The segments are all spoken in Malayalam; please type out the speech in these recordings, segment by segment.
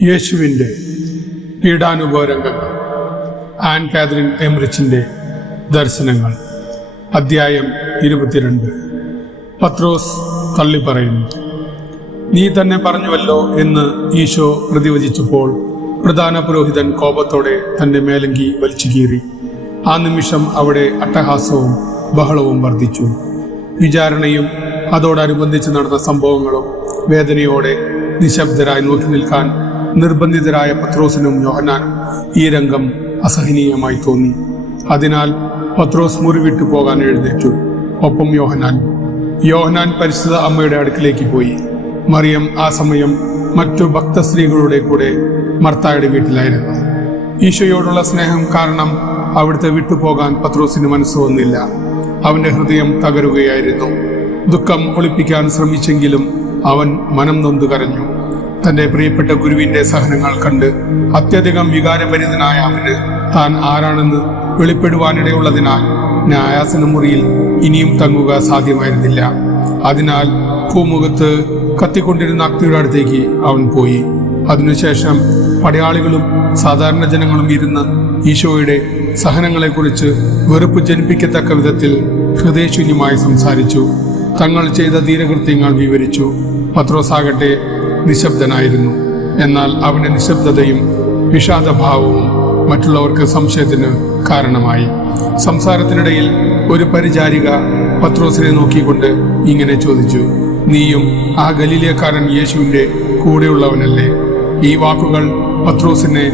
യേശുവിൻ്റെ പീഡാനുഭവരംഗങ്ങൾ. ആൻ കാതറിൻ എംറിച്ചിൻ്റെ ദർശനങ്ങൾ. അധ്യായം 22. പത്രോസ് തള്ളിപ്പറയുന്നു. നീ തന്നെ പറഞ്ഞുവല്ലോ എന്ന് ഈശോ പ്രതിവചിച്ചപ്പോൾ പ്രധാന പുരോഹിതൻ കോപത്തോടെ തൻ്റെ മേലങ്കി വലിച്ചു കീറി. ആ നിമിഷം അവിടെ അട്ടഹാസവും ബഹളവും വർദ്ധിച്ചു. വിചാരണയും അതോടനുബന്ധിച്ച് നടന്ന സംഭവങ്ങളും വേദനയോടെ നിശബ്ദരായി നോക്കി നിൽക്കാൻ നിർബന്ധിതരായ പത്രോസിനും യോഹന്നാനും ഈ രംഗം അസഹനീയമായി തോന്നി. അതിനാൽ പത്രോസ് മുറിവിട്ടു പോകാൻ എഴുന്നേറ്റു. ഒപ്പം യോഹന്നാൻ പരിശുദ്ധ അമ്മയുടെ അടുക്കിലേക്ക് പോയി. മറിയം ആ സമയം മറ്റു ഭക്തസ്ത്രീകളുടെ കൂടെ മർത്തായുടെ വീട്ടിലായിരുന്നു. ഈശോയോടുള്ള സ്നേഹം കാരണം അവിടുത്തെ വിട്ടുപോകാൻ പത്രോസിന് മനസ്സ് വന്നില്ല. അവന്റെ ഹൃദയം തകരുകയായിരുന്നു. ദുഃഖം ഒളിപ്പിക്കാൻ ശ്രമിച്ചെങ്കിലും അവൻ മനം നൊന്തു കരഞ്ഞു. തന്റെ പ്രിയപ്പെട്ട ഗുരുവിന്റെ സഹനങ്ങൾ കണ്ട് അത്യധികം വികാരഭരിതനായ അവന് താൻ ആരാണെന്ന് വെളിപ്പെടുവാനിടയുള്ളതിനാൽ ന്യായാസന മുറിയിൽ ഇനിയും തങ്ങുക സാധ്യമായിരുന്നില്ല. അതിനാൽ പൂമുഖത്ത് കത്തിക്കൊണ്ടിരുന്ന അഗ്നിയുടെ അടുത്തേക്ക് അവൻ പോയി. അതിനുശേഷം പടയാളികളും സാധാരണ ജനങ്ങളും ഇരുന്ന് ഈശോയുടെ സഹനങ്ങളെക്കുറിച്ച് വെറുപ്പ് ജനിപ്പിക്കത്തക്ക വിധത്തിൽ ഹൃദയശൂന്യമായി സംസാരിച്ചു. തങ്ങൾ ചെയ്ത ധീരകൃത്യങ്ങൾ വിവരിച്ചു. പത്രോസാകട്ടെ നിശബ്ദനായിരുന്നു. എന്നാൽ അവന്റെ നിശബ്ദതയും വിഷാദഭാവവും മറ്റുള്ളവർക്ക് സംശയത്തിന് കാരണമായി. സംസാരത്തിനിടയിൽ ഒരു പരിചാരിക പത്രോസിനെ നോക്കിക്കൊണ്ട് ഇങ്ങനെ ചോദിച്ചു, നീയും ആ ഗലീലക്കാരൻ യേശുവിന്റെ കൂടെയുള്ളവനല്ലേ? ഈ വാക്കുകൾ പത്രോസിനെ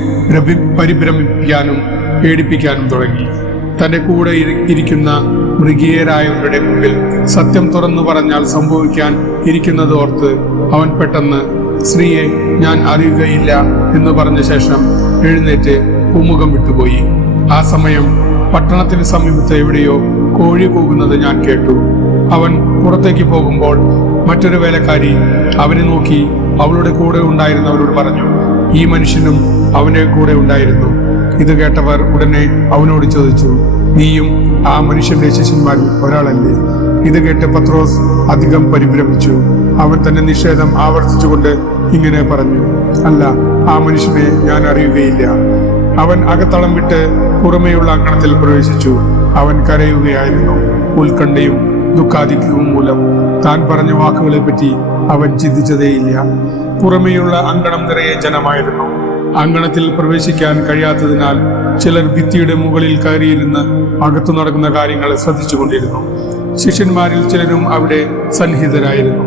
പരിഭ്രമിപ്പിക്കാനും പേടിപ്പിക്കാനും തുടങ്ങി. തന്റെ കൂടെ ഇരിക്കുന്ന മൃഗീയരായവരുടെ മുമ്പിൽ സത്യം തുറന്നു പറഞ്ഞാൽ സംഭവിക്കാൻ ഇരിക്കുന്നത് ഓർത്ത് അവൻ പെട്ടെന്ന്, സ്ത്രീയെ ഞാൻ അറിയുകയില്ല എന്ന് പറഞ്ഞ ശേഷം എഴുന്നേറ്റ് പൂമുഖം വിട്ടുപോയി. ആ സമയം പട്ടണത്തിന് സമീപത്ത് എവിടെയോ കോഴി കൂകുന്നത് ഞാൻ കേട്ടു. അവൻ പുറത്തേക്ക് പോകുമ്പോൾ മറ്റൊരു വേലക്കാരി അവനെ നോക്കി അവളുടെ കൂടെ ഉണ്ടായിരുന്നവരോട് പറഞ്ഞു, ഈ മനുഷ്യനും അവന്റെ കൂടെ ഉണ്ടായിരുന്നു. ഇത് കേട്ടവർ ഉടനെ അവനോട് ചോദിച്ചു, നീയും ആ മനുഷ്യന്റെ ശിഷ്യന്മാരിൽ ഒരാളല്ലേ? ഇത് കേട്ട് പത്രോസ് അധികം പരിഭ്രമിച്ചു. അവൻ തന്റെ നിഷേധം ആവർത്തിച്ചുകൊണ്ട് ഇങ്ങനെ പറഞ്ഞു, അല്ല, ആ മനുഷ്യനെ ഞാൻ അറിയുകയില്ല. അവൻ അകത്തളം വിട്ട് പുറമേയുള്ള അങ്കണത്തിൽ പ്രവേശിച്ചു. അവൻ കരയുകയായിരുന്നു. ഉത്കണ്ഠയും ദുഃഖാധിക്യവും മൂലം താൻ പറഞ്ഞ വാക്കുകളെ പറ്റി അവൻ ചിന്തിച്ചതേയില്ല. പുറമേയുള്ള അങ്കണം നിറയെ ജനമായിരുന്നു. അങ്കണത്തിൽ പ്രവേശിക്കാൻ കഴിയാത്തതിനാൽ ചിലർ ഭിത്തിയുടെ മുകളിൽ കയറിയിരുന്ന് അകത്തു നടക്കുന്ന കാര്യങ്ങൾ ശ്രദ്ധിച്ചുകൊണ്ടിരുന്നു. ശിഷ്യന്മാരിൽ ചിലരും അവിടെ സന്നിഹിതരായിരുന്നു.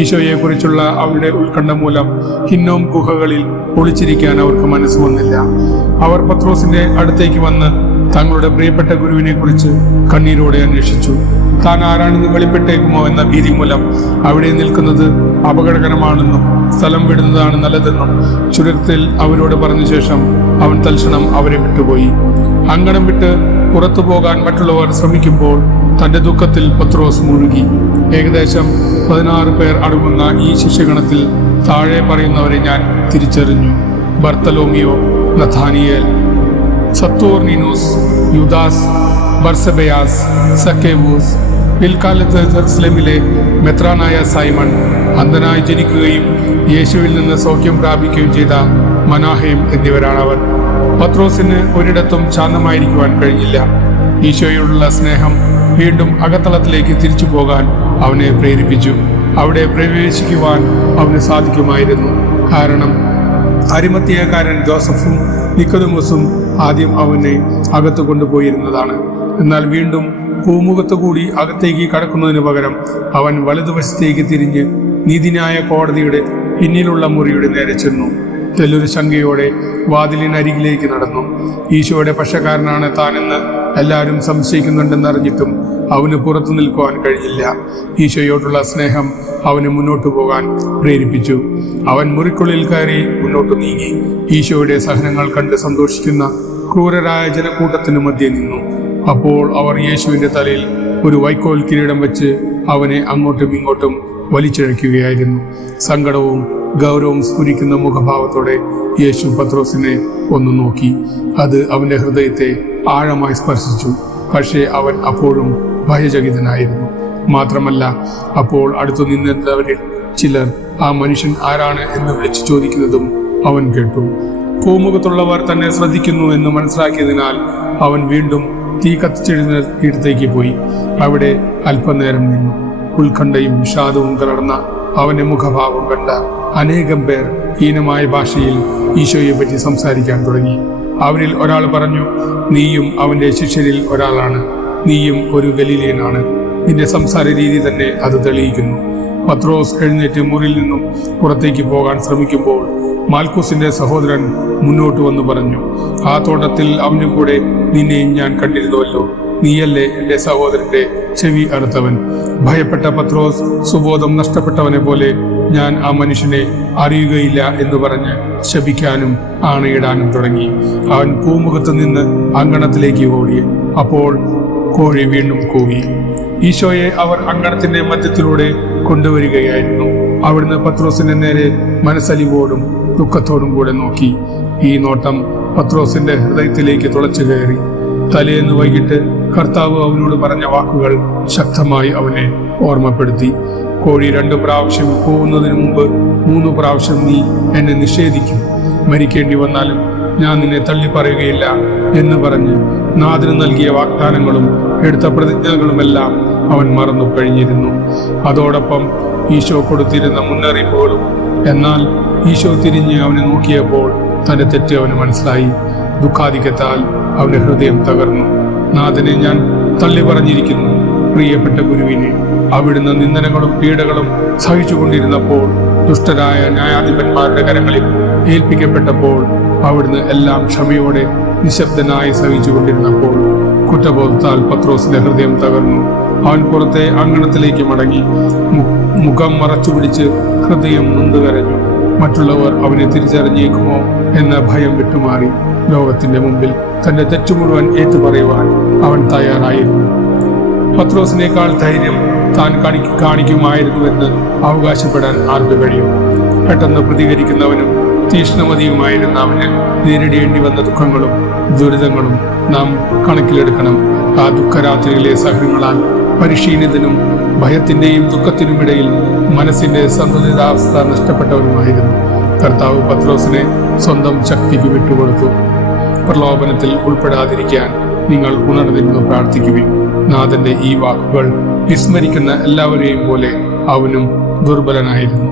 ഈശോയെ കുറിച്ചുള്ള അവരുടെ ഉത്കണ്ഠ മൂലം ഹിന്നോം ഗുഹകളിൽ ഒളിച്ചിരിക്കാൻ അവർക്ക് മനസ്സ് വന്നില്ല. അവർ പത്രോസിന്റെ അടുത്തേക്ക് വന്ന് തങ്ങളുടെ പ്രിയപ്പെട്ട ഗുരുവിനെ കുറിച്ച് കണ്ണീരോടെ അന്വേഷിച്ചു. താൻ ആരാണെന്ന് വെളിപ്പെട്ടേക്കുമോ എന്ന ഭീതി മൂലം അവിടെ നിൽക്കുന്നത് അപകടകരമാണെന്നും സ്ഥലം വിടുന്നതാണ് നല്ലതെന്നും ചുരുക്കത്തിൽ അവരോട് പറഞ്ഞ ശേഷം അവൻ തൽക്ഷണം അവരെ വിട്ടുപോയി. അങ്കണം വിട്ട് പുറത്തു പോകാൻ മറ്റുള്ളവർ ശ്രമിക്കുമ്പോൾ തന്റെ ദുഃഖത്തിൽ പത്രോസ് മുഴുകി. ഏകദേശം 16 പേർ അടങ്ങുന്ന ഈ ശിഷ്യഗണത്തിൽ താഴെ പറയുന്നവരെ ഞാൻ തിരിച്ചറിഞ്ഞു: ബർത്തലോമിയോ, നഥാനിയേൽ, സത്തൂർനീനൂസ്, യൂദാസ്, ബർസബയാസ്, സക്കേവൂസ്, പിൽക്കാലത്ത് ജെറുസലേമിലെ മെത്രാനായ സൈമൺ, അന്ധനായി ജനിക്കുകയും യേശുവിൽ നിന്ന് സൗഖ്യം പ്രാപിക്കുകയും ചെയ്ത മനാഹേം എന്നിവരാണവർ. പത്രോസിന് ഒരിടത്തും ശാന്തമായിരിക്കുവാൻ കഴിഞ്ഞില്ല. ഈശോയോടുള്ള സ്നേഹം വീണ്ടും അകത്തളത്തിലേക്ക് തിരിച്ചു പോകാൻ അവനെ പ്രേരിപ്പിച്ചു. അവിടെ പ്രവേശിക്കുവാൻ അവന് സാധിക്കുമായിരുന്നു. കാരണം അരിമത്തിയക്കാരൻ ജോസഫും നിക്കോദെമോസും ആദ്യം അവനെ അകത്ത് കൊണ്ടുപോയിരുന്നതാണ്. എന്നാൽ വീണ്ടും പൂമുഖത്തു കൂടി അകത്തേക്ക് കടക്കുന്നതിന് പകരം അവൻ വലതുവശത്തേക്ക് തിരിഞ്ഞ് നീതിന്യായ കോടതിയുടെ പിന്നിലുള്ള മുറിയുടെ നേരെ ചെന്നു. തെല്ലൊരു ശങ്കയോടെ വാതിലിനരികിലേക്ക് നടന്നു. ഈശോയുടെ പക്ഷക്കാരനാണ് താനെന്ന് എല്ലാവരും സംശയിക്കുന്നുണ്ടെന്നറിഞ്ഞിട്ടും അവന് പുറത്തു നിൽക്കുവാൻ കഴിഞ്ഞില്ല. ഈശോയോടുള്ള സ്നേഹം അവന് മുന്നോട്ടു പോകാൻ പ്രേരിപ്പിച്ചു. അവൻ മുറിക്കുള്ളിൽ കയറി മുന്നോട്ട് നീങ്ങി. ഈശോയുടെ സഹനങ്ങൾ കണ്ട് സന്തോഷിക്കുന്ന ക്രൂരരായ ജനക്കൂട്ടത്തിന് മധ്യേ നിന്നു. അപ്പോൾ അവർ യേശുവിന്റെ തലയിൽ ഒരു വൈക്കോൽ കിരീടം വെച്ച് അവനെ അങ്ങോട്ടും ഇങ്ങോട്ടും വലിച്ചിഴയ്ക്കുകയായിരുന്നു. സങ്കടവും ഗൗരവവും സ്ഫുരിക്കുന്ന മുഖഭാവത്തോടെ യേശു പത്രോസിനെ ഒന്ന് നോക്കി. അത് അവന്റെ ഹൃദയത്തെ ആഴമായി സ്പർശിച്ചു. പക്ഷേ അവൻ അപ്പോഴും ഭയചകിതനായിരുന്നു. മാത്രമല്ല, അപ്പോൾ അടുത്തു നിന്നവരിൽ ചിലർ ആ മനുഷ്യൻ ആരാണ് എന്ന് വിളിച്ചു ചോദിക്കുന്നതും അവൻ കേട്ടു. പൂമുഖത്തുള്ളവർ തന്നെ ശ്രദ്ധിക്കുന്നു എന്ന് മനസ്സിലാക്കിയതിനാൽ അവൻ വീണ്ടും തീ കത്തിച്ചിടുന്ന ഇടത്തേക്ക് പോയി. അവിടെ അല്പനേരം നിന്നു. ഉത്കണ്ഠയും വിഷാദവും കലർന്ന അവന്റെ മുഖഭാവം കണ്ട അനേകം പേർ ഹീനമായ ഭാഷയിൽ ഈശോയെ പറ്റി സംസാരിക്കാൻ തുടങ്ങി. അവരിൽ ഒരാൾ പറഞ്ഞു, നീയും അവന്റെ ശിഷ്യരിൽ ഒരാളാണ്, നീയും ഒരു ഗലീലയനാണ്. നിന്റെ സംസാര രീതി തന്നെ അത് തെളിയിക്കുന്നു. പത്രോസ് എഴുന്നേറ്റ് മുറിയിൽ നിന്നും പുറത്തേക്ക് പോകാൻ ശ്രമിക്കുമ്പോൾ മാൽക്കൂസിന്റെ സഹോദരൻ മുന്നോട്ട് വന്നു പറഞ്ഞു, ആ തോട്ടത്തിൽ അവന്റെ കൂടെ നിന്നെയും ഞാൻ കണ്ടിരുന്നുവല്ലോ, നീയല്ലേ എന്റെ സഹോദരന്റെ ചെവി അറുത്തവൻ? ഭയപ്പെട്ട പത്രോസ് സുബോധം നഷ്ടപ്പെട്ടവനെ പോലെ ഞാൻ ആ മനുഷ്യനെ അറിയുകയില്ല എന്ന് പറഞ്ഞ് ശപിക്കാനും ആണയിടാനും തുടങ്ങി. അവൻ പൂമുഖത്ത് നിന്ന് അങ്കണത്തിലേക്ക് ഓടി. അപ്പോൾ കോഴി വീണ്ടും കൂവി. ഈശോയെ അവർ അങ്കണത്തിന്റെ മധ്യത്തിലൂടെ കൊണ്ടുവരികയായിരുന്നു. അവിടുന്ന് പത്രോസിന്റെ നേരെ മനസ്സലിവോടും ദുഃഖത്തോടും കൂടെ നോക്കി. ഈ നോട്ടം പത്രോസിന്റെ ഹൃദയത്തിലേക്ക് തുളച്ചു കയറി. തലേന്ന് വൈകിട്ട് കർത്താവ് അവനോട് പറഞ്ഞ വാക്കുകൾ ശക്തമായി അവനെ ഓർമ്മപ്പെടുത്തി. കോഴി 2 പ്രാവശ്യം പോകുന്നതിന് മുമ്പ് 3 പ്രാവശ്യം നീ എന്നെ നിഷേധിക്കും, മരിക്കേണ്ടി വന്നാലും ഞാൻ നിന്നെ തള്ളിപ്പറയുകയില്ല എന്ന് പറഞ്ഞ് നാഥന് നൽകിയ വാഗ്ദാനങ്ങളും എടുത്ത പ്രതിജ്ഞകളുമെല്ലാം അവൻ മറന്നു കഴിഞ്ഞിരുന്നു. അതോടൊപ്പം ഈശോ കൊടുത്തിരുന്ന മുന്നറിയിപ്പുകളും. എന്നാൽ ഈശോ തിരിഞ്ഞ് അവനെ നോക്കിയപ്പോൾ തന്റെ തെറ്റ് അവന് മനസ്സിലായി. ദുഃഖാധിക്യത്താൽ അവന്റെ ഹൃദയം തകർന്നു. നാഥനെ ഞാൻ തള്ളി പറഞ്ഞിരിക്കുന്നു. പ്രിയപ്പെട്ട ഗുരുവിനെ അവിടുന്ന് നിന്ദനങ്ങളും പീഡകളും സഹിച്ചുകൊണ്ടിരുന്നപ്പോൾ, ദുഷ്ടരായ ന്യായാധിപന്മാരുടെ കരങ്ങളിൽ ഏൽപ്പിക്കപ്പെട്ടപ്പോൾ, അവിടുന്ന് എല്ലാം ക്ഷമയോടെ നിശബ്ദനായി സഹിച്ചുകൊണ്ടിരുന്നപ്പോൾ, കുറ്റബോധത്താൽ പത്രോസിന്റെ ഹൃദയം തകർന്നു. അവൻ പുറത്തെ അങ്കണത്തിലേക്ക് മടങ്ങി മുഖം മറച്ചു പിടിച്ച് ഹൃദയം നൊന്തുകരഞ്ഞു. മറ്റുള്ളവർ അവനെ തിരിച്ചറിഞ്ഞേക്കുമോ എന്ന ഭയം വിട്ടുമാറി. ലോകത്തിന്റെ മുമ്പിൽ തന്റെ തെറ്റു മുഴുവൻ ഏറ്റുപറയുവാൻ അവൻ തയ്യാറായിരുന്നു. പത്രോസിനേക്കാൾ ധൈര്യം താൻ കാണിക്കുമായിരുന്നുവെന്ന് അവകാശപ്പെടാൻ ആർക്ക് കഴിയും? പെട്ടെന്ന് പ്രതികരിക്കുന്നവനും തീഷ്ണമതിയുമായിരുന്ന അവന് നേരിടേണ്ടി വന്ന ദുഃഖങ്ങളും ദുരിതങ്ങളും നാം കണക്കിലെടുക്കണം. ആ ദുഃഖരാത്രിയിലെ സഹനങ്ങളാൽ പരിശീലിതനും ഭയത്തിന്റെയും ദുഃഖത്തിനുമിടയിൽ മനസ്സിന്റെ സന്തുലിതാവസ്ഥ നഷ്ടപ്പെട്ടവനുമായിരുന്നു. കർത്താവ് പത്രോസിനെ സ്വന്തം ശക്തിക്ക് വിട്ടുകൊടുത്തു. പ്രലോഭനത്തിൽ ഉൾപ്പെടാതിരിക്കാൻ നിങ്ങൾ ഉണർന്നിരുന്നു പ്രാർത്ഥിക്കുവിൻ. നാഥന്റെ ഈ വാക്കുകൾ വിസ്മരിക്കുന്ന എല്ലാവരെയും പോലെ അവനും ദുർബലനായിരുന്നു.